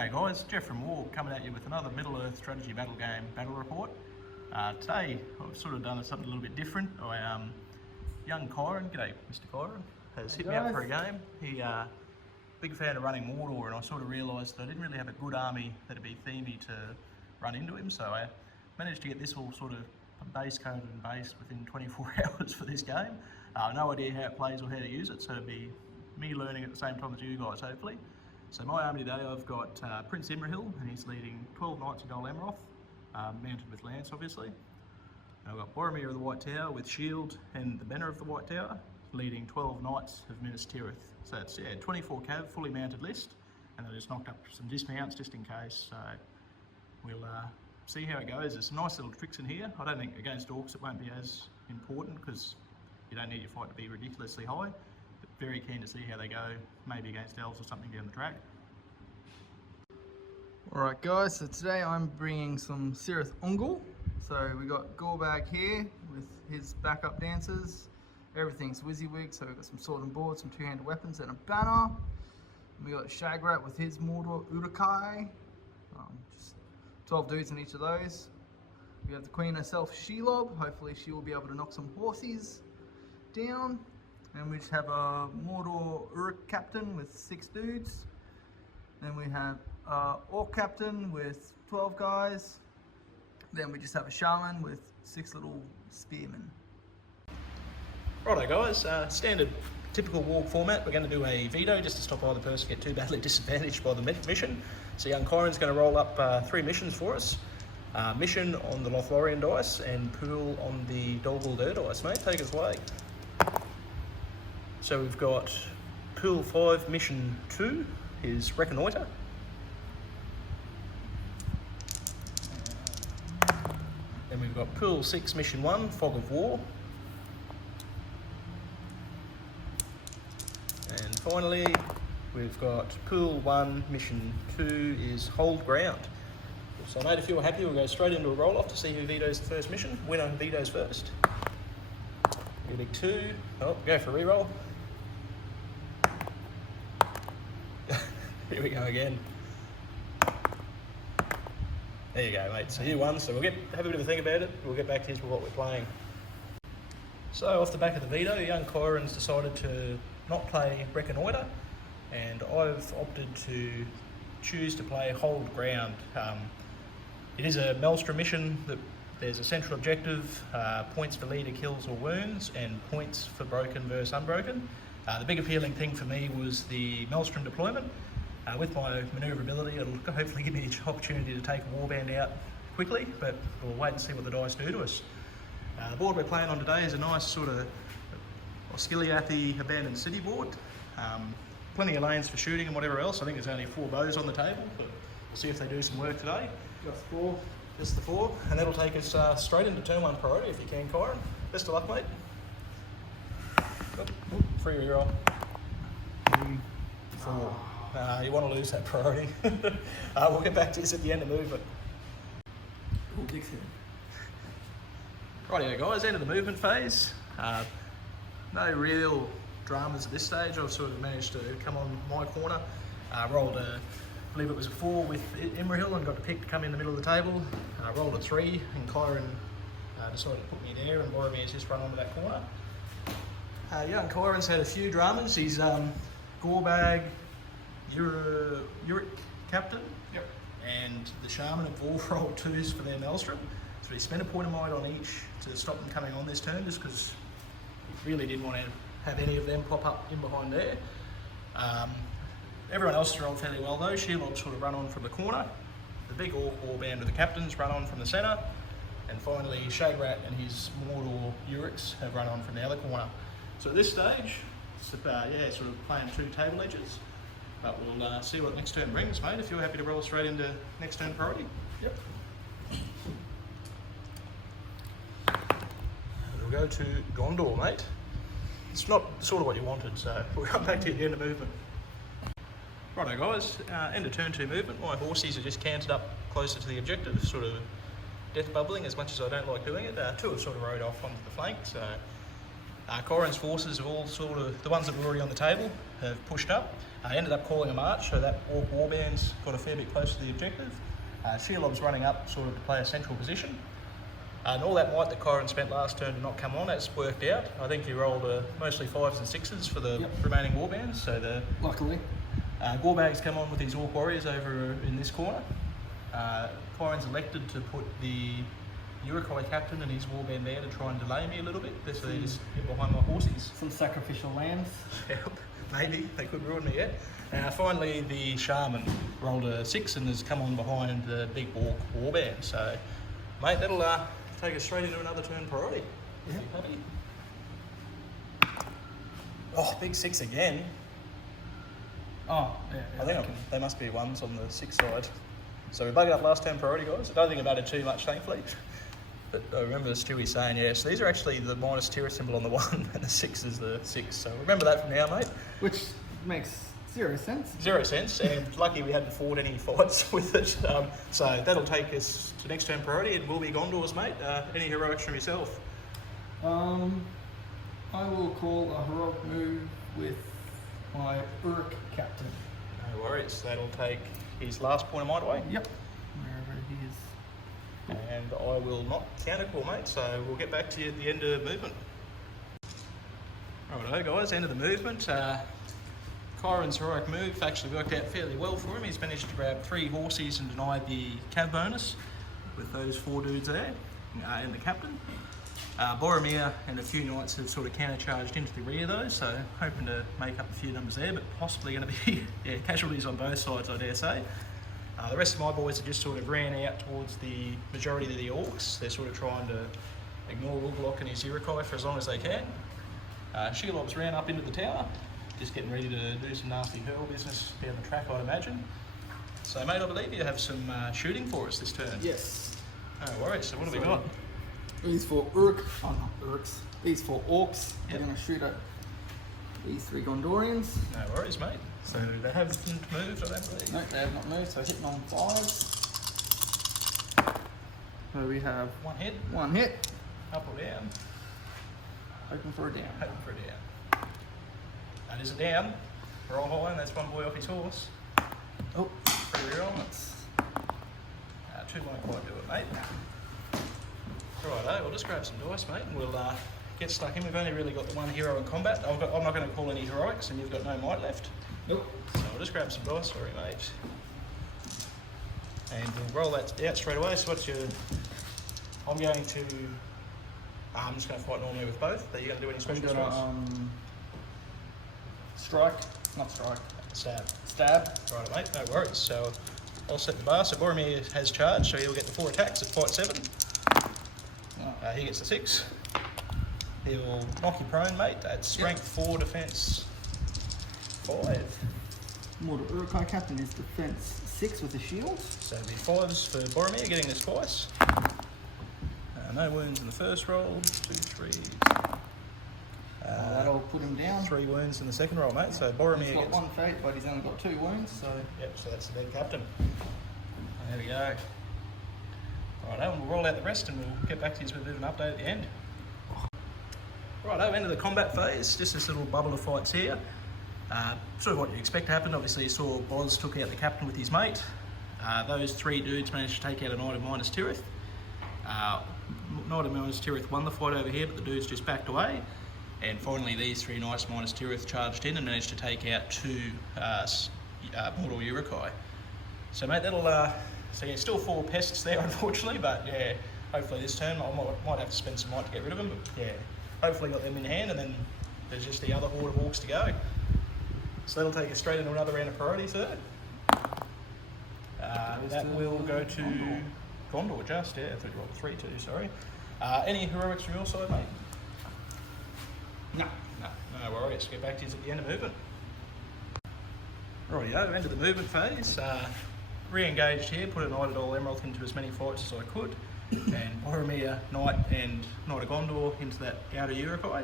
G'day guys, Jeff from W.A.R.G coming at you with another Middle-earth strategy battle game battle report. Today I've sort of done something a little bit different. Young Kyron, g'day Mr. Kyron, has hit me up for a game. He big fan of running Mordor, and I sort of realised that I didn't really have a good army that'd be themey to run into him, so I managed to get this all sort of base coded and based within 24 hours for this game. No idea how it plays or how to use it, so it'll be me learning at the same time as you guys, hopefully. So my army today, I've got Prince Imrahil, and he's leading 12 Knights of Dol Amroth, mounted with lance obviously. And I've got Boromir of the White Tower with shield and the banner of the White Tower, leading 12 Knights of Minas Tirith. So it's 24 cav, fully mounted list, and I just knocked up some dismounts just in case. So we'll see how it goes. There's some nice little tricks in here. I don't think against orcs it won't be as important because you don't need your fight to be ridiculously high. Very keen to see how they go, maybe against elves or something down the track. Alright guys, so today I'm bringing some Cirith Ungol. So we got W.A.R.G here with his backup dancers. Everything's WYSIWYG, so we've got some sword and board, some two-handed weapons and a banner. And we got Shagrat with his Mordor Urukai. Just 12 dudes in each of those. We have the Queen herself, Shelob. Hopefully she will be able to knock some horses down. And we just have a Mordor Uruk captain with 6 dudes. Then we have a Orc captain with 12 guys. Then we just have a shaman with 6 little spearmen. Righto guys, standard typical W.A.R.G format. We're going to do a veto just to stop either person get too badly disadvantaged by the mission. So young Kyron's going to roll up 3 missions for us. Mission on the Lothlorien dice and pool on the Dol Guldur dice, mate. Take us away. So we've got Pool 5, Mission 2 is Reconnoiter. Then we've got Pool 6, Mission 1, Fog of War. And finally, we've got Pool 1, Mission 2 is Hold Ground. So mate, if you're happy, we'll go straight into a roll-off to see who vetoes the first mission. Winner vetoes first. Big 2, oh, go for a re-roll. Here we go again. There you go, mate. So you won. So we'll have a bit of a think about it. We'll get back to what we're playing. So off the back of the veto, young Kyron's decided to not play Reconnoiter, and I've opted to choose to play Hold Ground. It is a Maelstrom mission that there's a central objective, points for leader kills or wounds, and points for broken versus unbroken. The big appealing thing for me was the Maelstrom deployment. With my manoeuvrability, it'll hopefully give me the opportunity to take a warband out quickly, but we'll wait and see what the dice do to us. The board we're playing on today is a nice sort of Osgiliathi abandoned city board. Plenty of lanes for shooting and whatever else. I think there's only 4 bows on the table, but we'll see if they do some work today. Just 4. Just the 4, and that'll take us straight into turn 1 priority if you can, Kyron. Best of luck, mate. Free reroll. 3, 4. You want to lose that priority. We'll get back to this at the end of movement. Oh, Dixon. Rightio guys, end of the movement phase. No real dramas at this stage. I've sort of managed to come on my corner. Rolled I believe it was a 4 with Imrahil and got to pick to come in the middle of the table. Rolled a 3 and Kyron decided to put me there, and Boromir's just run onto that corner. Young Kyron's had a few dramas. He's W.A.R.G, Uruk captain, yep, and the shaman have all rolled 2s for their Maelstrom. So he spent a point of might on each to stop them coming on this turn, just because he really didn't want to have any of them pop up in behind there. Everyone else has rolled fairly well though. Shelob sort of run on from the corner. The big Orc warband of the captains run on from the centre. And finally Shagrat and his Mordor Uruks have run on from the other corner. So at this stage, it's sort of playing 2 table edges. But we'll see what next turn brings, mate. If you're happy to roll straight into next turn priority. Yep. We'll go to Gondor, mate. It's not sort of what you wanted, so we'll come back to you at the end of movement. Righto guys, end of turn 2 movement. My horses are just canted up closer to the objective, sort of death bubbling as much as I don't like doing it. 2 have sort of rode off onto the flank, so Kyron's forces have all sort of, the ones that were already on the table, have pushed up. Ended up calling a march, so that Orc warband's got a fair bit closer to the objective. Shelob's running up sort of to play a central position. And all that might that Kyron spent last turn to not come on, that's worked out. I think he rolled mostly 5s and 6s for the remaining warbands. So the Luckily. W.A.R.G's come on with his Orc warriors over in this corner. Kyron's elected to put the Uruk-hai captain and his warband there to try and delay me a little bit. So they just get behind my horses. Some sacrificial lambs. Yep, maybe. They could ruin me yet. Finally, the Shaman rolled a 6 and has come on behind the big Orc warband. So, mate, that'll take us straight into another turn priority. Yeah. Happy? Oh, big 6 again. Oh, yeah. I think they must be 1s on the 6 side. So we buggered up last turn priority, guys. I don't think about it too much, thankfully. But I remember Stewie saying, yeah, so these are actually the minus Tirith symbol on the 1 and the 6 is the 6. So remember that from now, mate. Which makes 0 sense. 0 sense, and lucky we hadn't fought any fights with it. So that'll take us to next turn priority. It will be Gondor's, mate. Any heroics from yourself? I will call a heroic move with my Uruk captain. No worries. That'll take his last point of might away. Yep. Wherever he is. And I will not countercall, mate, so we'll get back to you at the end of movement. Righto, guys, end of the movement. Kyron's heroic move actually worked out fairly well for him. He's managed to grab 3 horses and deny the cav bonus with those 4 dudes there and the captain. Boromir and a few knights have sort of countercharged into the rear though, so hoping to make up a few numbers there, but possibly going to be casualties on both sides, I dare say. The rest of my boys have just sort of ran out towards the majority of the Orcs. They're sort of trying to ignore Uglock and his Uruk-hai for as long as they can. Shelob's ran up into the tower, just getting ready to do some nasty hurl business down the track, I'd imagine. So, mate, I believe you have some shooting for us this turn. Yes. No worries. So, what have we got? These 4 These 4 Orcs. Yep. They're going to shoot at these 3 Gondorians. No worries, mate. So, they haven't moved, I don't believe. No, they have not moved, so hitting on 5s. So we have 1 hit. 1 hit. Up or down? Hoping for a down. Hoping for a down. That is a down. Roll high, and that's 1 boy off his horse. Oh, 3 re-rolls. 2 won't quite do it, mate. Righto, we'll just grab some dice, mate, and we'll get stuck in. We've only really got the 1 hero in combat. I'm not going to call any heroics, and you've got no might left. nope. So we'll just grab some dice for you, mate. And we'll roll that out straight away. So what's your... I'm going to... I'm just going to fight normally with both. Are you going to do any special strikes? Strike. Not strike. Stab. Stab. Right, mate, no worries. So I'll set the bar. So Boromir has charged, so he'll get the 4 attacks at fight 7. He gets the 6. He'll knock you prone, mate. That's strength 4, defense 5. Mortal Uruk-hai captain is defense 6 with a shield. So it'll be 5s for Boromir, getting this twice. No wounds in the first roll. 2, 3. That'll put him down. 3 wounds in the second roll, mate. So Boromir He's got gets... 1 fate, but he's only got 2 wounds, so... Yep, so that's the dead captain. There we go. Righto, and we'll roll out the rest and we'll get back to you with a bit of an update at the end. Righto, end of the combat phase. Just this little bubble of fights here. Sort of what you expect to happen. Obviously you saw Boz took out the captain with his mate. Those 3 dudes managed to take out a knight of minus Tirith. Knight of minus Tirith won the fight over here, but the dudes just backed away. And finally these 3 knights minus Tirith charged in and managed to take out 2 mortal Uruk-hai. So mate, that'll... So yeah, still 4 pests there unfortunately, but yeah, hopefully this turn I might have to spend some might to get rid of them, but yeah, hopefully got them in hand, and then there's just the other horde of orcs to go. So that'll take us straight into another round of priority third. That will go to Gondor, just, yeah, 3-2, sorry. Any heroics from your side, mate? No worries, get back to you at the end of movement. Rightio, end of the movement phase. Re-engaged here, put a knight at all Amroth into as many fights as I could, and Boromir, Knight and Knight of Gondor into that outer Uruk-hai.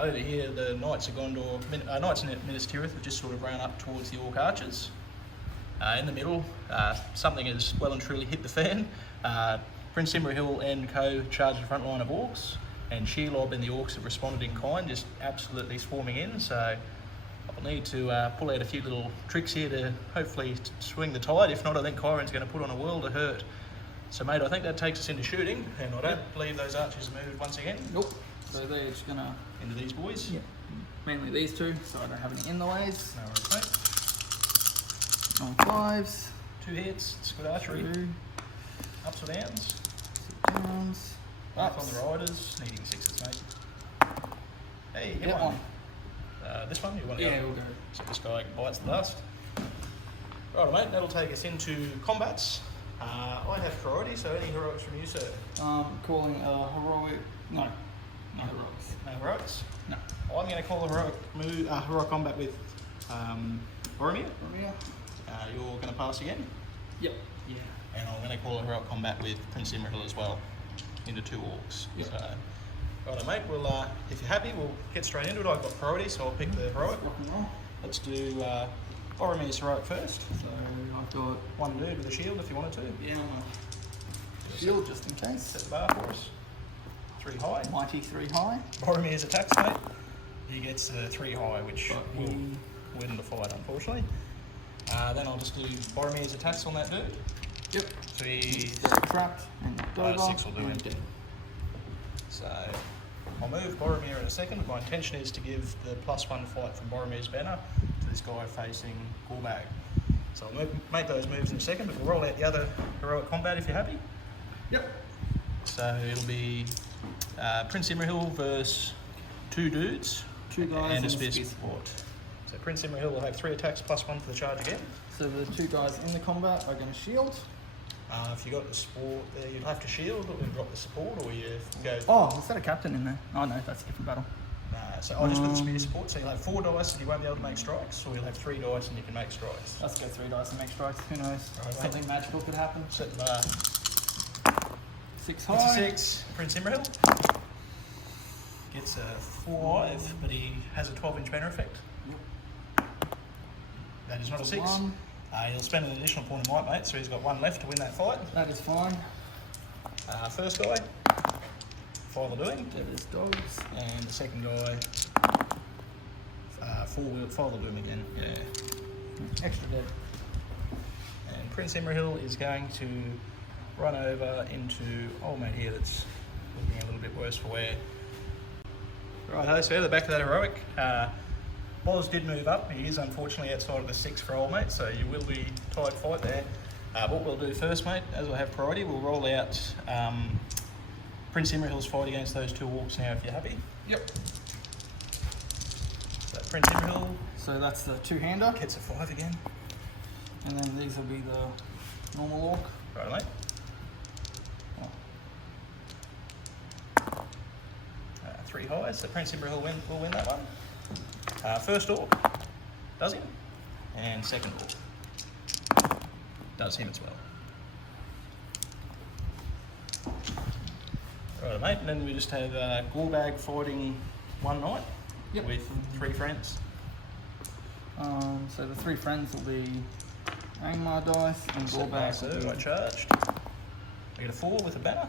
Over here, the Knights of Gondor, Knights in Minas Tirith have just sort of ran up towards the Orc archers. In the middle, something has well and truly hit the fan. Prince Imrahil and co charge the front line of Orcs, and Shelob and the Orcs have responded in kind, just absolutely swarming in. So I'll need to pull out a few little tricks here to hopefully swing the tide. If not, I think Kyron's going to put on a world of hurt. So mate, I think that takes us into shooting, and I don't believe those archers moved once again. Nope. So they're just gonna into these boys. Yeah. Mainly these two, so I don't have any in the ways. No worries, mate. On 5s. 2 hits. It's good archery. 2. Ups or downs. Downs. Both on the riders, needing 6s, mate. Hey, hit Get one. This one, you want to go? Yeah, we'll go. So this guy bites the dust. Right, mate, that'll take us into combats. I have priority, so any heroics from you, sir? Calling a heroic. No heroics. No heroics? No. I'm going to call a heroic combat with Boromir. You're going to pass again? Yep. Yeah. And I'm going to call a heroic combat with Prince Imrahil as well, into 2 orcs. Yep. So, right, mate, we'll, if you're happy, we'll get straight into it. I've got priority, so I'll pick the heroic. Rock and roll. Let's do Boromir's heroic first. So I've got 1 dude with a shield if you wanted to. yeah, my shield just in case. Set the bar for us. 3 high. Mighty 3 high. Boromir's attacks, mate. He gets 3 high, which But will win the fight, unfortunately. Then I'll just do Boromir's attacks on that dude. Yep. So he's trapped and over. 6 will do him. So I'll move Boromir in a second. My intention is to give the +1 fight from Boromir's banner to this guy facing W.A.R.G. So I'll make those moves in a second, but we'll roll out the other heroic combat if you're happy. Yep. So it'll be Prince Imrahil versus 2 dudes. 2 guys and a spear spear support. So Prince Imrahil will have 3 attacks +1 for the charge again. So the 2 guys in the combat are going to shield. If you got the support there, you'll have to shield or drop the support, or you go. Oh, is that a captain in there? Oh no, that's a different battle. So I'll just put the spear support. So you'll have 4 dice and you won't be able to make strikes, or you'll have 3 dice and you can make strikes. Let's go 3 dice and make strikes. Who knows? Right, Something magical could happen. Set the bar. 6 high. Gets a 6. Prince Imrahil gets a 5, but he has a 12-inch banner effect. Yep. That is not a 6. 1. He'll spend an additional point of might, mate, so he's got 1 left to win that fight. That is fine. First guy, 5 will do him. That is dogs. And the second guy, 5 will do him again. Yeah. Extra dead. And Prince Imrahil is going to run over into old mate here that's looking a little bit worse for wear. Right, so at the back of that heroic, Boz did move up. He is unfortunately outside of the 6 for old mate, so you will be tied fight there. What we'll do first, mate, as I have priority, we'll roll out Prince Imrahil's fight against those 2 orcs now, if you're happy. Yep. So Prince Imrahil So that's the 2-hander. gets a 5 again. And then these will be the normal orc. Right, mate. Oh. 3 highs, so Prince Imrahil will win that one. First orc does him, and second orc does him as well. Right, mate, and then we just have W.A.R.G fighting 1 knight with 3 friends. So the 3 friends will be Angmar dice and So W.A.R.G. I charged. I get a 4 with a banner.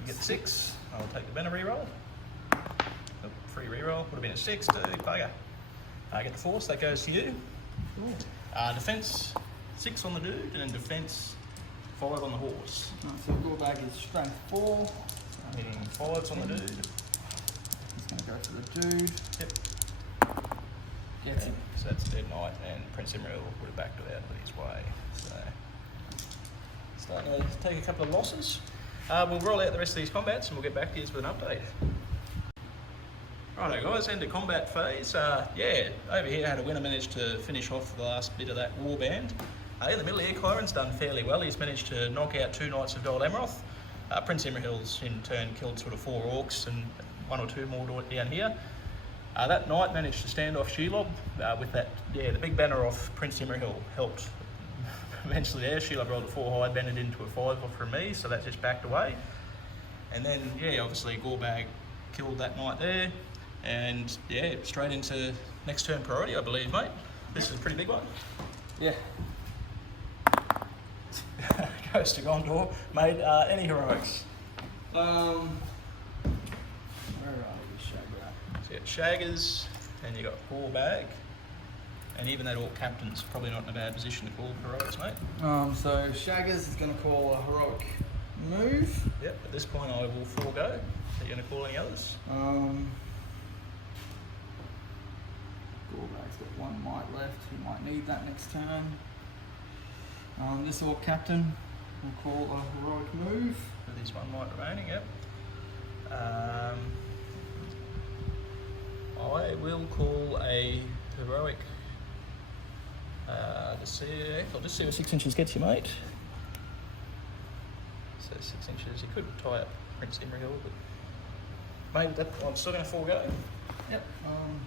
You get the 6. I'll take the banner reroll. Oh, free reroll. Would have been a 6, dude. Bugger. I get the 4, so that goes to you. Defense 6 on the dude, and then defense 5 on the horse. So W.A.R.G is strength 4. Meaning 5s on the dude. He's going to go for the dude. Yep. Gets him. So that's dead knight, and Prince Imrahil would have backed it out of his way. So starting to take a couple of losses. We'll roll out the rest of these combats, and we'll get back to you with an update. Righto guys, end of combat phase. Yeah, over here I had a winner managed to finish off the last bit of that warband. In the middle here, Kyron's done fairly well. He's managed to knock out 2 Knights of Gold Amroth. Prince Imrahil's in turn killed sort of 4 orcs and 1 or 2 more down here. That knight managed to stand off Shelob with that, the big banner off Prince Imrahil helped. Eventually there, Shelob rolled a 4 high, bended into a 5 from me, so that just backed away. And then, obviously W.A.R.G killed that knight there. And straight into next turn priority, I believe, mate. This is a pretty big one. Yeah. Goes to Gondor. Mate, any heroics? Where are you, Shagrat? So you got Shaggers, and you got W.A.R.G. And even that Orc captain's probably not in a bad position to call heroics, mate. So Shaggers is going to call a heroic move. Yep, at this point I will forego. Are you going to call any others? W.A.R.G's got one might left. He might need that next turn. This Orc captain will call a heroic move. With his one might remaining, yep. I will call a heroic. I'll just see what 6 inches gets you, mate. So 6 inches, you could tie up Prince Imrahil, but maybe that I'm still going to forego. Yep.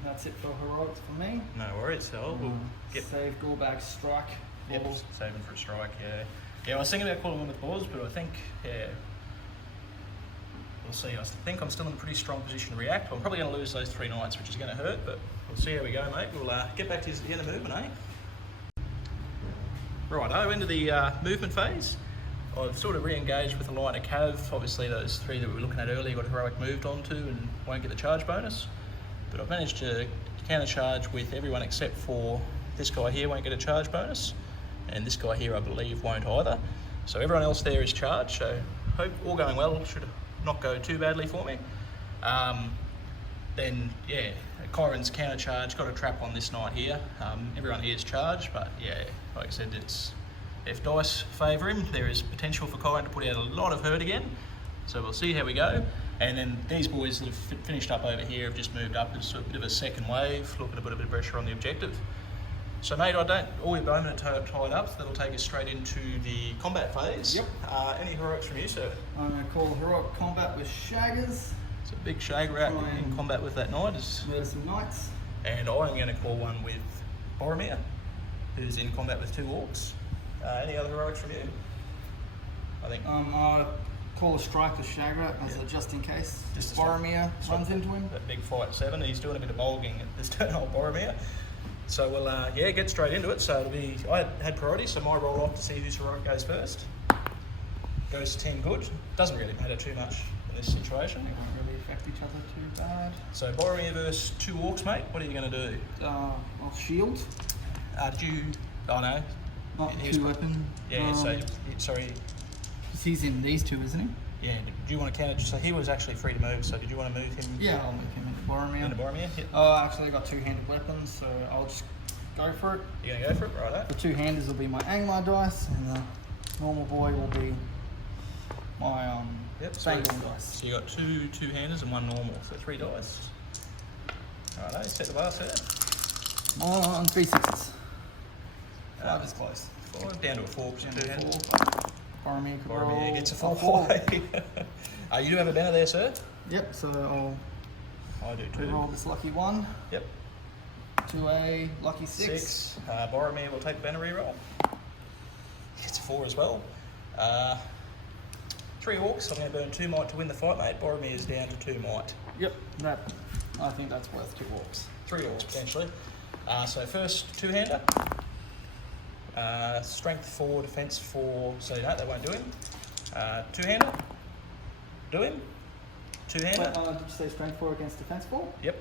That's it for heroics for me. No worries, so we'll get save W.A.R.G's strike. Yep, saving for a strike, yeah. Yeah, I was thinking about calling one with balls, but I think, yeah, we'll see. I think I'm still in a pretty strong position to react. I'm probably going to lose those 3 knights, which is going to hurt, but we'll see how we go, mate. We'll get back to the end of the movement, eh? Right, into the movement phase. I've sort of re-engaged with a line of cav. Obviously, those 3 that we were looking at earlier got heroic moved onto and won't get the charge bonus. But I've managed to counter charge with everyone except for this guy here won't get a charge bonus. And this guy here, I believe, won't either. So everyone else there is charged, so hope all going well, should not go too badly for me. Then, yeah, Kyron's counter charge, got a trap on this knight here. Everyone here is charged, but yeah, like I said, it's if dice favour him, there is potential for Kyron to put out a lot of hurt again. So we'll see how we go. And then these boys that have finished up over here have just moved up as a bit of a second wave, looking to put a bit of pressure on the objective. So mate, all your bowmen are tied up, so that'll take us straight into the combat phase. Yep. Any heroics from you, sir? I'm going to call heroic combat with Shaggers. It's a big Shagrat in combat with that knight. Murder some knights. And I'm going to call one with W.A.R.G, who's in combat with 2 orcs. Any other heroics from you? I think. I'll call a strike with Shagrat as a just in case. Just W.A.R.G runs into him. That big fight 7. He's doing a bit of bulging at this turn, old W.A.R.G. So we'll get straight into it. So it'll be, I had priority, so my roll off to see whose heroic goes first. Goes to 10 good. Doesn't really matter too much in this situation. They won't really affect each other too bad. So W.A.R.G versus 2 orcs, mate. What are you going to do? I'll shield. Did you? Oh no. Not 2 weapon. Yeah. Sorry. He's in these 2, isn't he? Yeah. Do you want to counter? So he was actually free to move. So did you want to move him? Yeah, I'll move him into W.A.R.G. Into W.A.R.G. Yep. Actually, I got 2-handed weapons, so I'll just go for it. You're going to go for it, right? The 2-handers will be my Angmar dice, and the normal boy will be my Spangorn dice. So you got 2 2-handers and 1 normal, so 3 dice. Alright, set the bar, set. On 3 6s. 5 is close. 5 down to a 4 because you're 2-handed. W.A.R.G gets a 4. You do have a banner there, sir? Yep, so I do too. roll this lucky 1. Yep. To a lucky 6. W.A.R.G will take the banner reroll. Gets a 4 as well. 3 orcs, I'm going to burn 2 might to win the fight, mate. W.A.R.G is down to 2 might. Yep, I think that's worth 2 orcs. 3 orcs potentially. So first 2-hander. Strength 4, defense 4, so no, that won't do him. 2-hander. Do him. 2-hander. Did you say strength 4 against defense 4? Yep.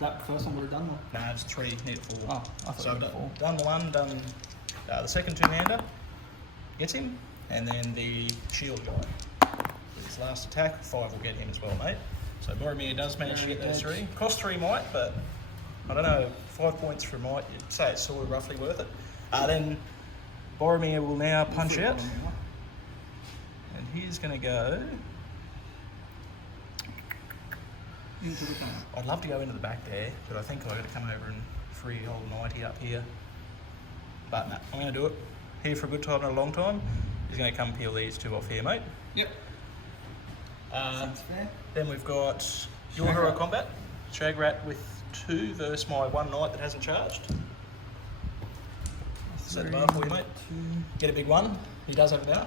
That first one would have done that. No, it's 3, need 4. Oh, I thought so it was I've 4. done 1, done the second 2-hander. Gets him. And then the shield guy. With his last attack, 5 will get him as well, mate. So W.A.R.G does manage to get those 3. Cost 3 might, but I don't know, 5 points for a might, you'd say it's sort of roughly worth it. Then W.A.R.G will now punch out. And he's going to go into the corner. I'd love to go into the back there, but I think I've got to come over and free old Nighty up here. But no, I'm going to do it. Here for a good time, not a long time. He's going to come peel these 2 off here, mate. Yep. Sounds fair. Then we've got your hero combat. Shagrat with 2 versus my 1 knight that hasn't charged. Set the bar for you, mate. 2. Get a big 1. He does have it now.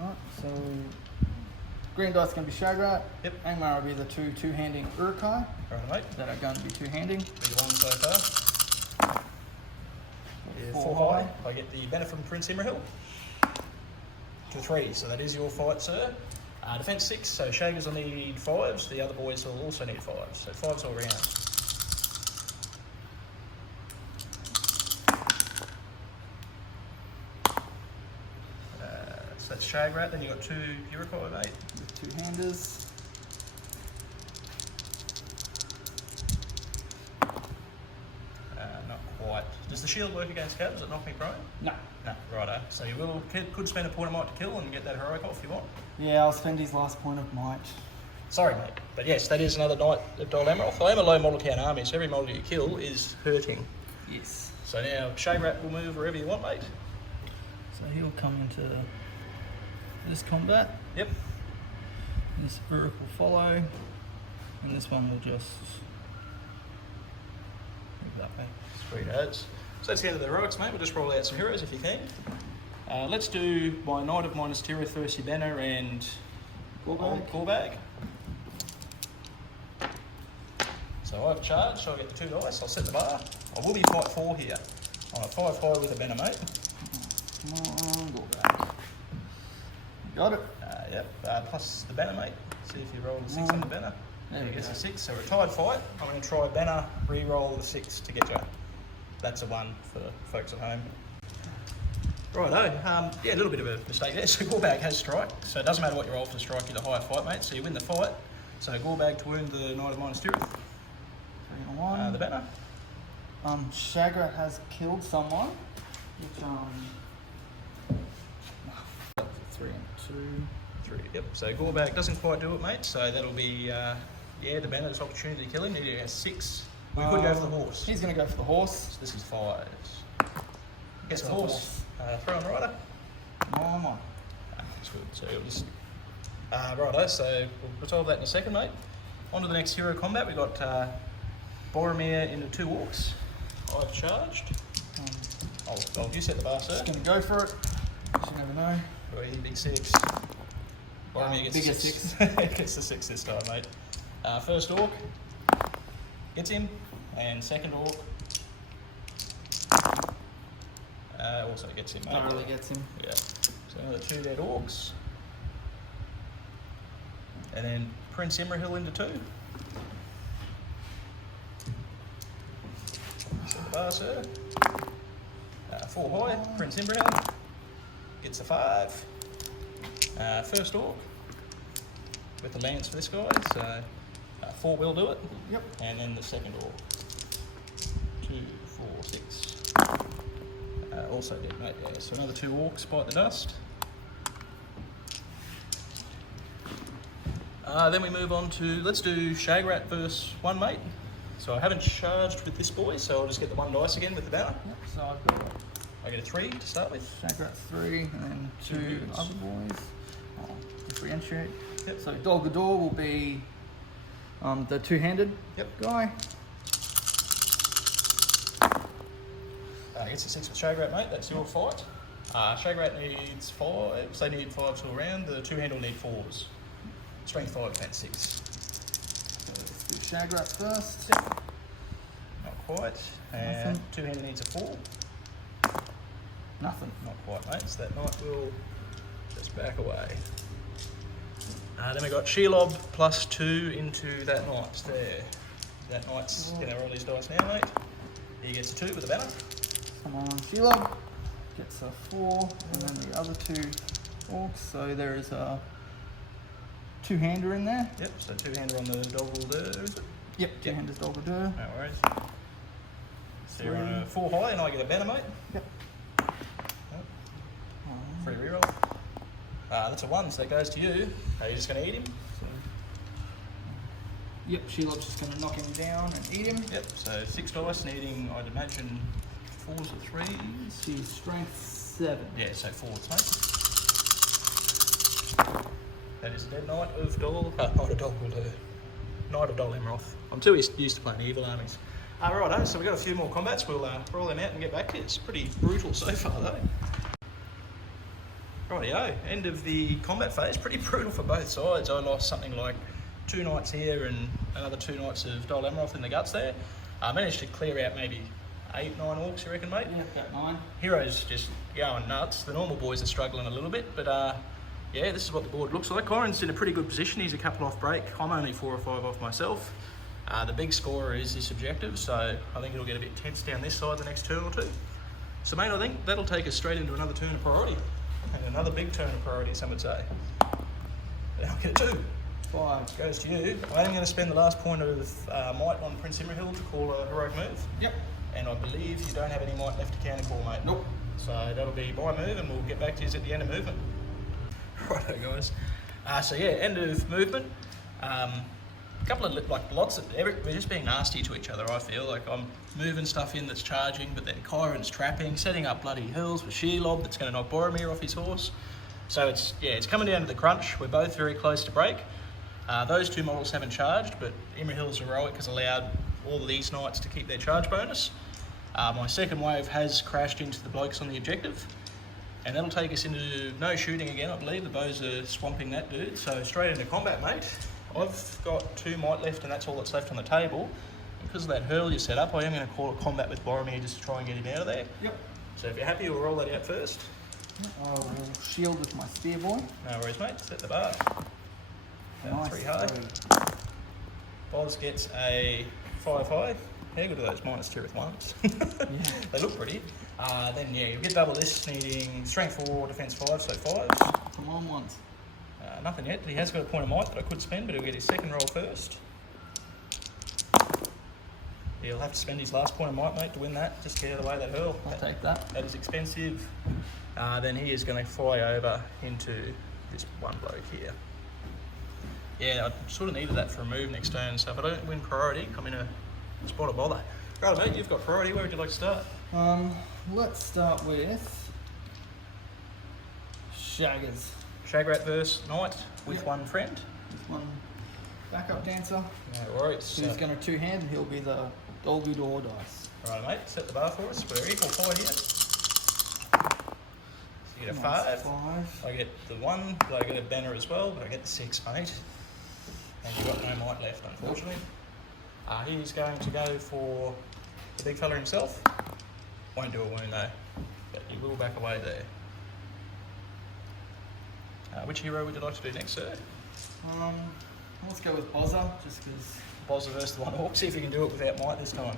Alright, so green dice going to be Shagrat. Yep. Angmar will be the 2 2-handing Urkai Right, mate. that are going to be 2-handing. Big 1 so far. Yeah, 4 4 high. high. I get the banner from Prince Imrahil. To 3, so that is your fight, sir. Defence 6, so Shaggers will need 5s, the other boys will also need 5s, so 5s all round. So that's Shagrat, then you've got 2 Urukai, mate. With 2-handers. Not quite. Does the shield work against Cab? Does it knock me prone? No. No, righto. So you could spend a point of might to kill and get that heroic off if you want. Yeah, I'll spend his last point of might. Sorry, mate. But yes, that is another knight of Dol Amroth. I am a low model count army, so every model you kill is hurting. Yes. So now Shagrat will move wherever you want, mate. So he'll come into this combat. Yep. This Uruk will follow, and this one will just move that way. Sweet as. So that's the end of the heroics, mate. We'll just roll out some heroes if you can. Let's do my Knight of Minas Tirith versus your banner and Gorbag. So I've charged, so I get the 2 dice. I'll set the bar. I will be fight 4 here. I'm at 5 high with a banner, mate. Come on, Gorbag. Got it. Yep. Plus the banner, mate. See if you roll the 6 on the banner. There we gets go. a 6. So we're a tied fight. I'm going to try banner, re-roll the 6 to get you. That's a 1 for folks at home. Righto, yeah, a little bit of a mistake there. So Gorbag has strike, so it doesn't matter what you roll for strike, you're the higher fight, mate. So you win the fight. So Gorbag to wound the Knight of Minas Tirith. 3 and 1. The banner. Shagrat has killed someone, which 3 and 2. 3, yep. So Gorbag doesn't quite do it, mate. So that'll be, yeah, the banner's opportunity to kill him. Needing a 6. We could go for the horse. He's going to go for the horse. So this is 5. Gets the horse. Throw on rider. Oh, That's good. So you'll just. Righto, so we'll resolve that in a second, mate. On to the next hero combat. We've got Boromir into 2 orcs. I've charged. I'll you set the bar, sir. Just going to go for it. You never know. Big 6. Boromir gets bigger 6. Gets the 6 this time, mate. First orc gets him, and second orc also gets him, mate. Thoroughly gets him. Yeah. So another 2 dead orcs. And then Prince Imrahil into 2. Set the bar, sir. 4 high, Prince Imrahil. Gets a 5. First orc. With the lance for this guy, so 4 will do it. Yep. And then the second orc. 2, 4, 6. Also dead, mate. Yeah. So another 2 orcs bite the dust. Then we move on to, let's do Shagrat versus 1, mate. So I haven't charged with this boy, so I'll just get the 1 dice again with the banner. Yep. So I've got I get a 3 to start with. Shagrat 3 and then 2 units. other boys. Differentiate. Yep. So Dol Guldur will be the 2-handed guy. Gets a 6 with Shagrat, mate. That's your fight. Shagrat needs 5s. They need 5s all round. The 2-hand will need 4s. Strength 5, defense 6. So let's do Shagrat first. Yep. Not quite. And Nothing. 2-hander needs a 4. Nothing. Not quite, mate. So that knight will just back away. Then we got Shelob plus 2 into that knight there. That knight's going to roll his dice now, mate. He gets a 2 with a banner. Come on, Shelob gets a 4, and then the other 2 orcs. So there is a 2-hander in there. Yep, so 2-hander on the Dol Guldur, is it? Yep, 2-handers Dol Guldur. No worries. So you're on a 4 high and I get a banner, mate. Yep. Free reroll. That's a 1, so that goes to you. Are you just going to eat him? Yep, Shelob's just going to knock him down and eat him. Yep, so 6 dice, needing, I'd imagine, 4s or 3s. She's strength 7. Yeah, so 4s, mate. That is a dead knight of Dol. Not a Dol Guldur. Knight of Dol Amroth. I'm too used to playing evil armies. Righto, so we've got a few more combats. We'll roll them out and get back to you. It's pretty brutal so far, though. Rightio, end of the combat phase. Pretty brutal for both sides. I lost something like 2 knights here and another 2 knights of Dol Amroth in the guts there. I managed to clear out maybe 8, 9 orcs, you reckon, mate? Yeah, about 9. Hero's just going nuts. The normal boys are struggling a little bit, but yeah, this is what the board looks like. Corin's in a pretty good position. He's a couple off break. I'm only 4 or 5 off myself. The big scorer is this objective, so I think it'll get a bit tense down this side the next turn or two. So, mate, I think that'll take us straight into another turn of priority. And another big turn of priority, some would say. I'll get a 2. 5 goes to you. I am going to spend the last point of might on Prince Imrahil to call a heroic move. Yep. And I believe you don't have any might left to counter call, mate. Nope. So that'll be my move, and we'll get back to you at the end of movement. Righto, guys. So yeah, end of movement. A couple of lots of we're just being nasty to each other. I feel like I'm moving stuff in that's charging, but then Kyron's trapping, setting up bloody hills with Shelob that's going to knock Boromir off his horse. So it's coming down to the crunch. We're both very close to break. Those 2 models haven't charged, but Imrahil's heroic has allowed all of these knights to keep their charge bonus. My second wave has crashed into the blokes on the objective, and that'll take us into no shooting again, I believe. The bows are swamping that dude, so straight into combat, mate. I've got 2 might left, and that's all that's left on the table. Because of that hurl you set up, I am going to call a combat with Boromir just to try and get him out of there. Yep. So if you're happy, we'll roll that out first. I will shield with my spear boy. No worries, mate. Set the bar. Nice. 3 high. Boz gets a 5 high. How good are those minus Tirith ones? Yeah. They look pretty. Then yeah, you'll get double this, needing strength 4, defense 5, so 5s. Come on, once. Nothing yet. He has got a point of might that I could spend, but he'll get his second roll first. He'll have to spend his last point of might, mate, to win that. Just get out of the way of that hurl. I'll take that. That is expensive. Then he is going to fly over into this one bloke here. Yeah, I sort of needed that for a move next turn, so if I don't win priority, I'm in a spot of bother. Right, mate, you've got priority. Where would you like to start? Let's start with Shaggers. Shagrat versus Knight with one friend. With one backup dancer. No worries. Who's going to 2-hand, and he'll be the Dolgudor dice. Right, mate, set the bar for us. We're equal 5 here. So you get a 5. I get the 1, but I get a banner as well, but I get the 6, mate. And you've got no might left, unfortunately. He's going to go for the big fella himself. Won't do a wound though, but you will back away there. Which hero would you like to do next, sir? Let's go with Bozza, just because. Bozza versus the 1 orc. See if you can do it without might this time.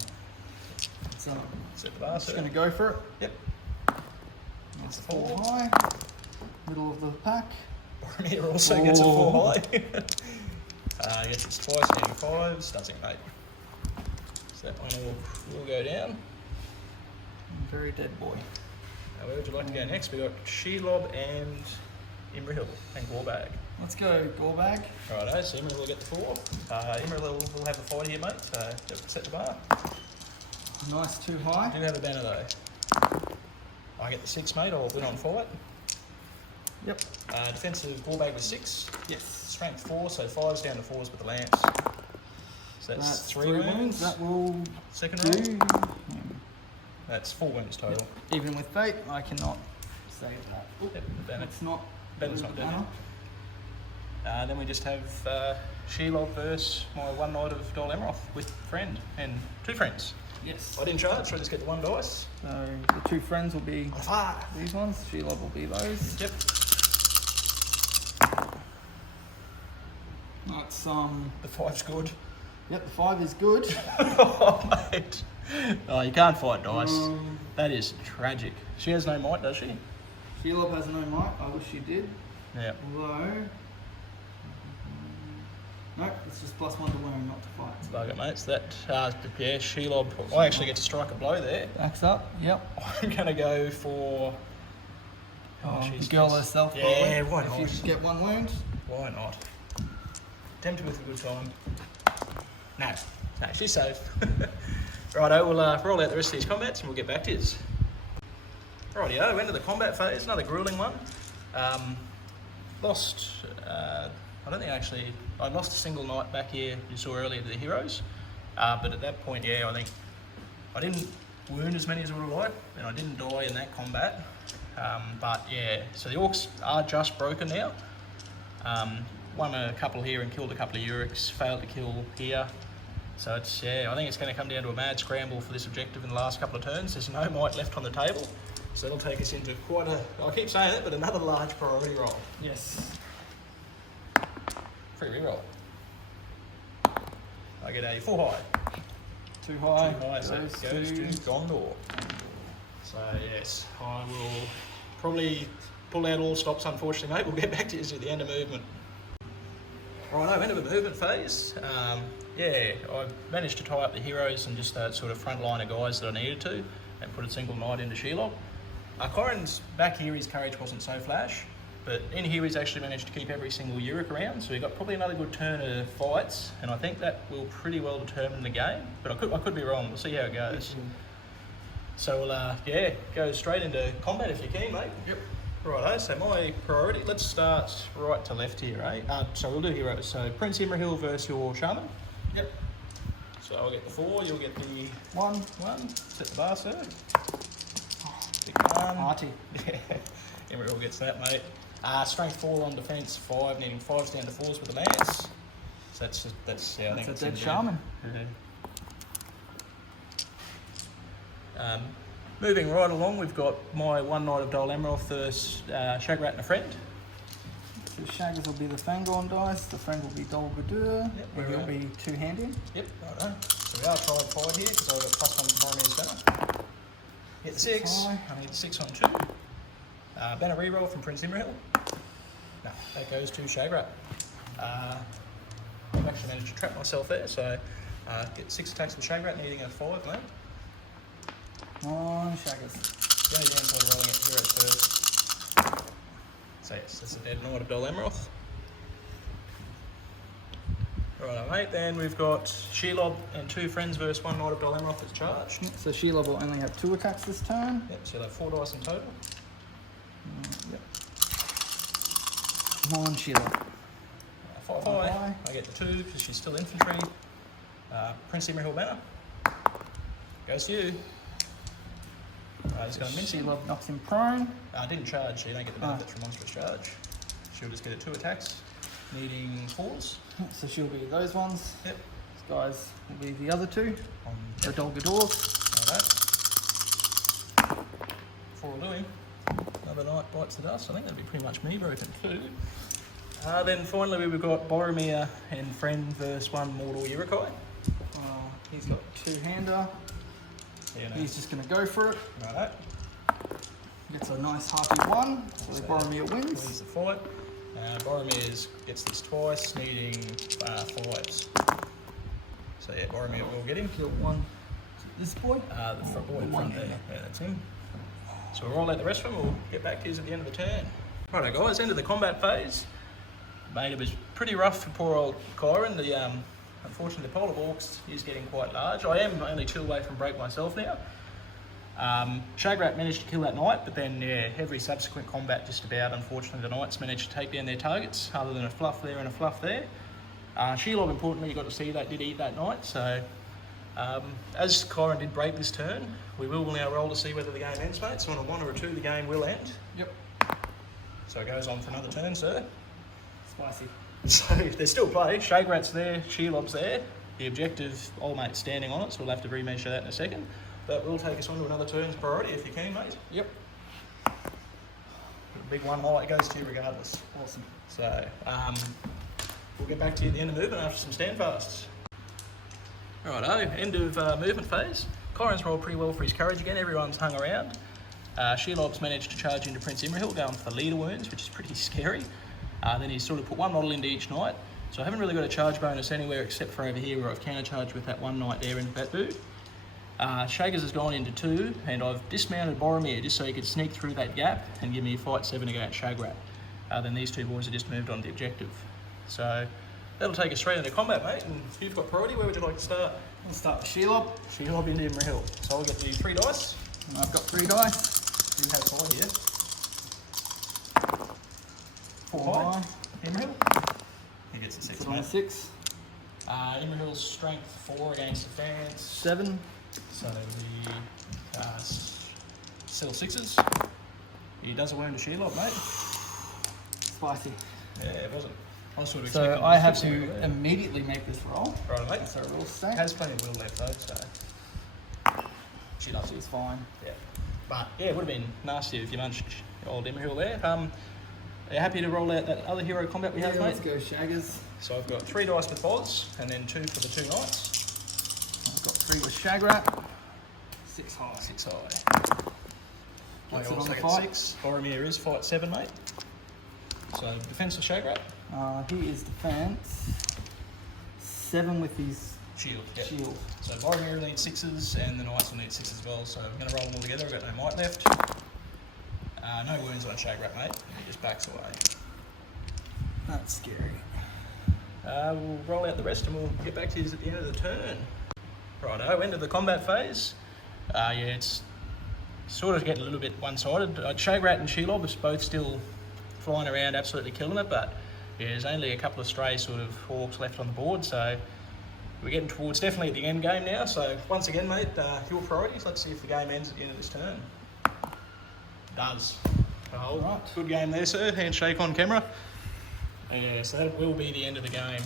So, set the bar, just sir. going to go for it. Yep. That's 4 high. Middle of the pack. Boromir also gets a 4 high. Gets its twice, getting 5s. Does it, mate? So that one will go down. Very dead boy. Where would you like to go next? We've got Shelob and Imrahil and W.A.R.G. Let's go W.A.R.G. Righto, so Imrahil will get the 4. Imrahil will have a fight here, mate, so set the bar. Nice 2 high. I do have a banner though. I get the 6, mate, I'll win on fight. Yep. Defensive W.A.R.G with 6. Yes. Strength 4, so 5's down to 4s with the lance. So that's 3 wounds. That will Second do. roll. That's 4 wounds total. Yep. Even with fate, I cannot save that. Yep, the banner. It's not. Banner's not dead. Then we just have Shelob versus my 1 knight of Dol Amroth with friend and 2 friends. Yes. I didn't charge, so I just get the 1 dice. So the 2 friends will be these ones. Shelob will be those. Yep. That's The 5's good. Yep, the 5 is good. Oh, mate. Oh, you can't fight dice. That is tragic. She has no might, does she? Shelob has no might. I wish she did. Yeah. Although, nope, it's just +1 to wound, not to fight. Bugger, mate. So that, yeah, Shelob. I actually get to strike a blow there. Backs up. Yep. I'm going to go for. The girl herself. Yeah, probably. why not? If you get 1 wound. Why not? Tempted with a good time. No, she's safe. Righto, we'll roll out the rest of these combats and we'll get back to this. Rightio, into the combat phase, another grueling one. Lost, I don't think I lost a single knight back here you saw earlier to the heroes. But at that point, yeah, I think I didn't wound as many as I would have liked, and I didn't die in that combat. But yeah, so the orcs are just broken now. Won a couple here and killed a couple of Urics, failed to kill here. So it's, yeah, I think it's going to come down to a mad scramble for this objective in the last couple of turns. There's no might left on the table, so it'll take us into quite a, I keep saying it, but another large priority roll. Yes. Free reroll. I get a 4 high. Too high. Too high, so it goes to Gondor. So yes, I will probably pull out all stops, unfortunately, mate. We'll get back to you at the end of movement. Righto, end of the movement phase. Yeah, I managed to tie up the heroes and just that sort of front line of guys that I needed to, and put a single knight into Shelob. Corin's back here, his courage wasn't so flash, but in here he's actually managed to keep every single Uruk around, so he got probably another good turn of fights, and I think that will pretty well determine the game, but I could be wrong. We'll see how it goes. So we'll, yeah, go straight into combat if you can, mate. Yep. Righto, so my priority, let's start right to left here, eh? So we'll do heroes. So Prince Imrahil versus your Shaman. Yep. So I'll get the 4, you'll get the 1. Set the bar, sir. Big 1. Arty. Yeah, Imrahil gets that, mate. Strength 4 on defence, 5, needing 5s down to 4s with the lance. So that's yeah, I think That's it's a dead in Shaman. there. Moving right along, we've got my one knight of Dol Amroth versus Shagrat and a friend. So Shaggers will be the Fangorn dice, the friend will be Dol Guldur, Yep, and he'll be 2-handed. Yep, righto. So we are trying 5 here because I've got +1 to Boromir's banner. Hit the 6. High. I need 6 on 2. Banner reroll from Prince Imrahil. No, that goes to Shagrat. I've actually managed to trap myself there, so get 6 attacks with Shagrat, needing a 5, mate. On Shaggers. The only downside of rolling at heroes first. So yes, that's a dead knight of Dol Amroth. Righto, mate. Then we've got Shelob and 2 friends versus 1 knight of Dol Amroth as charge. So Shelob will only have 2 attacks this turn. Yep, so you'll have 4 dice in total. Yep. On Shelob. 5 high. I get the 2 because she's still infantry. Prince Imrahil banner. Goes to you. He's going to mince him. Shelob knocks him prone. Didn't charge, so you don't get the benefits from monstrous charge. She'll just get it 2 attacks, needing 4s. So she'll be those ones. Yep. These guys will be the other 2. On The Dol Guldur. Alright. 4 will do him. Another knight bites the dust. I think that'd be pretty much me broken too. Then finally we've got Boromir and friend versus 1 mortal Uruk-hai. He's got 2-hander. Yeah, no. He's just going to go for it. Righto. Gets a nice hearty 1. So Boromir Wins wins. the fight. Boromir gets this twice, needing 5s. So yeah, Boromir will get him. Kill 1. This boy? The front boy in front there. Yeah, that's him. So we'll roll out the rest of them. We'll get back to you at the end of the turn. Righto guys, end of the combat phase. Mate, it was pretty rough for poor old Kyron. Unfortunately, the polar orcs is getting quite large. I am only 2 away from break myself now. Shagrat managed to kill that knight, but then yeah, every subsequent combat just about, unfortunately, the knights managed to take down their targets, other than a fluff there and a fluff there. Shelob, importantly, you got to see that did eat that knight, so as Kyron did break this turn, we will now roll to see whether the game ends, mate. So on a 1 or a 2, the game will end. Yep. So it goes on for another turn, sir. Spicy. So there's still play. Shagrat's there, Shelob's there. The objective, old mate's standing on it, so we'll have to remeasure that in a second. But we'll take us on to another turn's priority if you can, mate. Yep. Big 1 highlight goes to you regardless. Awesome. So we'll get back to you at the end of movement after some standfasts. Righto, end of movement phase. Kyron's rolled pretty well for his courage again. Everyone's hung around. Shelob's managed to charge into Prince Imrahil, going for the leader wounds, which is pretty scary. Then he's sort of put 1 model into each knight. So I haven't really got a charge bonus anywhere except for over here where I've counter-charged with that 1 knight there into that dude. Shaggers has gone into 2, and I've dismounted Boromir just so he could sneak through that gap and give me a fight 7 against Shagrat. Then these 2 boys have just moved on to the objective. So that'll take us straight into combat, mate. And if you've got priority, where would you like to start? We'll start with Shelob. Shelob into Imrahil. So I'll get you 3 dice. And I've got 3 dice. You have 4 here. 4 4 high. high. Imrahil. He gets a 6, Put on a mate. 6. Imrahil's strength 4 against defence. 7. So the still 6s. He does a wound to Shelob, mate. Spicy. Yeah, it wasn't. I was sort of So expecting I this have to be to there. immediately make this roll. Right, mate. So roll stack. Has plenty of wheel left though, so she loves She's it. fine. Yeah, but yeah, it would have been nasty if you munched old Imrahil there. Are you happy to roll out that other hero combat we have, mate? Let's go Shaggers. So I've got 3 dice with Boz, and then 2 for the 2 knights. I've got 3 with Shagrat. 6 high. 6 high. I Gets it on also the get fight. 6. Boromir is fight 7, mate. So defense of Shagrat. He is defense 7 with his Shield. Yep. shield. So Boromir will need 6s, and the knights will need 6s as well. So we're going to roll them all together. I've got no might left. No wounds on Shagrat, mate. He just backs away. That's scary. We'll roll out the rest and we'll get back to you at the end of the turn. Righto, end of the combat phase. Yeah, it's sort of getting a little bit one-sided. Shagrat and Shelob are both still flying around, absolutely killing it, but yeah, there's only a couple of stray sort of orcs left on the board, so we're getting towards definitely at the end game now. So once again, mate, your priorities. Let's see if the game ends at the end of this turn. Does. Oh, Right. Good game there, sir. Handshake on camera. Yeah, so that will be the end of the game.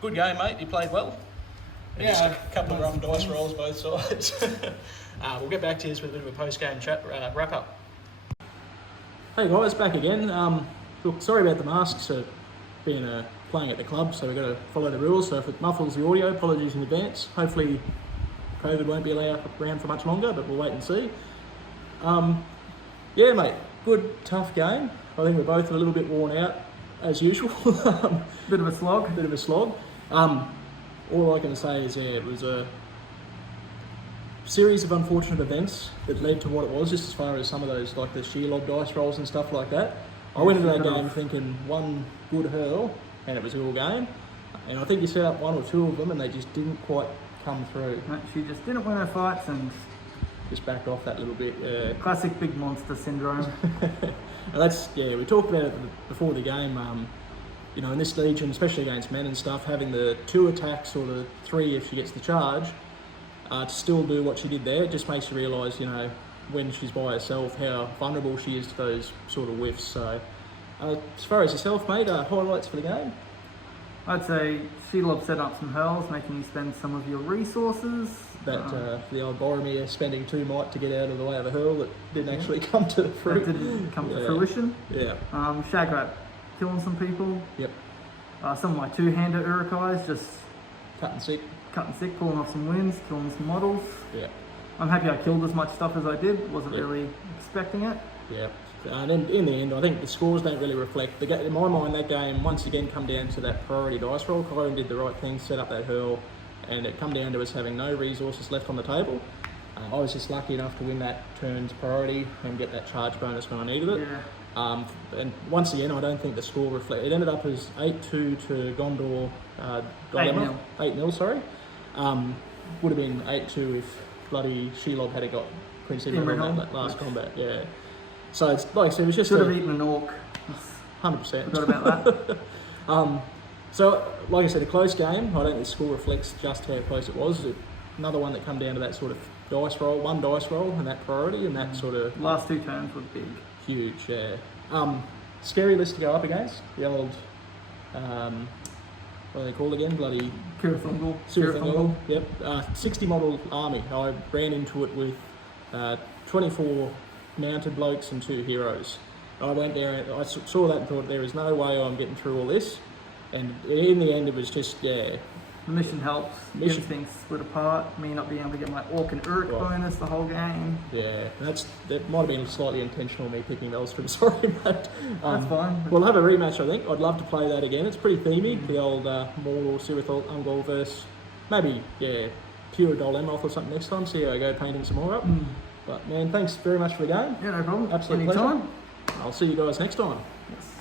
Good game, mate. You played well. Yeah, Just a couple of rough some dice things. rolls both sides. We'll get back to you with a bit of a post-game chat wrap up. Hey guys, back again. Look, sorry about the masks being playing at the club, so we've got to follow the rules. So if it muffles the audio, apologies in advance. Hopefully COVID won't be around for much longer, but we'll wait and see. Yeah, mate, good, tough game. I think we're both a little bit worn out, as usual. Bit of a slog. Bit of a slog. All I can say is, yeah, it was a series of unfortunate events that led to what it was, just as far as some of those, like the Shelob dice rolls and stuff like that. I went into that game thinking one good hurl, and it was all game. And I think you set up 1 or 2 of them, and they just didn't quite come through. She just didn't win her fights, and Just backed off that little bit. classic big monster syndrome. And that's, yeah, we talked about it before the game. You know, in this Legion, especially against men and stuff, having the 2 attacks or the 3 if she gets the charge, to still do what she did there, it just makes you realise, you know, when she's by herself, how vulnerable she is to those sort of whiffs. So, as far as yourself, mate, highlights for the game? I'd say Shelob set up some hurls, making you spend some of your resources. That the old Boromir spending 2 might to get out of the way of a hurl that didn't actually come to fruit. That didn't come to fruition. Yeah. Shagrat killing some people. Yep. Some of my 2-hander Urukais just Cut and sick. cutting sick, pulling off some wins, killing some models. Yeah. I'm happy I killed as much stuff as I did. Wasn't Yep. really expecting it. Yeah. And in the end, I think the scores don't really reflect. In my mind, that game once again come down to that priority dice roll. Kyron did the right thing, set up that hurl, and it come down to us having no resources left on the table. I was just lucky enough to win that turn's priority and get that charge bonus when I needed it. Yeah. And once again, I don't think the score reflects. It ended up as 8-2 to Gondor. 8-0. 8-0, sorry. Would have been 8-2 if bloody Shelob had got Prince Imrahil in that last combat. Yeah. So it's like I said, it was just Should have eaten an orc. 100%. Forgot about that. So, like I said, a close game. I don't think the score reflects just how close it was. Another one that come down to that sort of dice roll, 1 dice roll, and that priority, and that sort of Last 2 turns were big. huge. Yeah. Scary list to go up against. The old, what are they called again? Bloody Cirith Ungol. Cirith Ungol. Yep. 60 model army. I ran into it with 24 mounted blokes and 2 heroes. I went there and I saw that and thought, there is no way I'm getting through all this. And in the end, it was just, yeah. The mission helps. Mission- Gets things split apart. Me not being able to get my orc and Uruk Right. bonus the whole game. Yeah, that might have been slightly intentional, me picking Elstrom, sorry, mate. That's fine. We'll have a rematch, I think. I'd love to play that again. It's pretty themey, the old Mordor, Cirith Ungol verse. Maybe, yeah, pure Dol Amroth or something next time. See how I go painting some more up. But man, thanks very much for the game. Yeah, no problem. Absolute Anytime. pleasure. I'll see you guys next time. Yes.